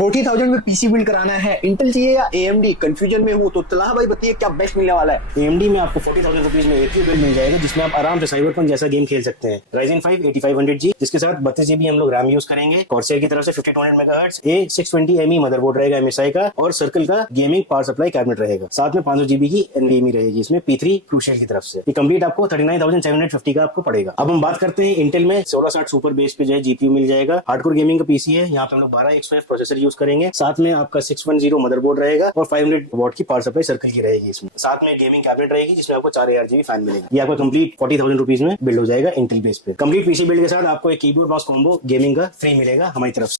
40,000 में PC build कराना है, इंटेल चाहिए या AMD, कंफ्यूजन में हो तो तलहा भाई बताइए क्या बेस्ट मिलने वाला है। AMD में आपको 40,000 रुपीज में एक ही बिल्ड मिल जाएगा जिसमें आप आराम से साइबरपंक जैसा गेम खेल सकते हैं। Ryzen 5 8500G जिसके साथ 32GB हम लोग रैम यूज करेंगे। कॉर्सर की तरफ से 5200 मेगाहर्ट्ज A620ME मदरबोर्ड रहेगा MSI का, और सर्कल का गेमिंग पावर सप्लाई कैबिनेट रहेगा। साथ में 500GB की NVMe रहेगी इसमें P3 क्रूशियल की तरफ से। ये कंप्लीट आपको 39,750 का आपको पड़ेगा। अब हम बात करते हैं इंटेल में 1660 सुपर बेस पे जो है GPU मिल जाएगा। हार्डकोर गेमिंग का पीसी है, यहाँ पे हम लोग 12 प्रोसेसर यूज करेंगे। साथ में आपका 610 मदरबोर्ड रहेगा और 500 वॉट की पावर सप्लाई सर्कल की रहेगी इसमें। साथ में गेमिंग कैबिनेट रहेगी जिसमें आपको 4 ARGB फैन मिलेगा। ये आपका कंप्लीट 40,000 रुपीज में बिल्ड हो जाएगा इंटेल बेस पे। कंप्लीट पीसी बिल्ड के साथ आपको एक कीबोर्ड माउस कॉम्बो गेमिंग का फ्री मिलेगा हमारी तरफ से।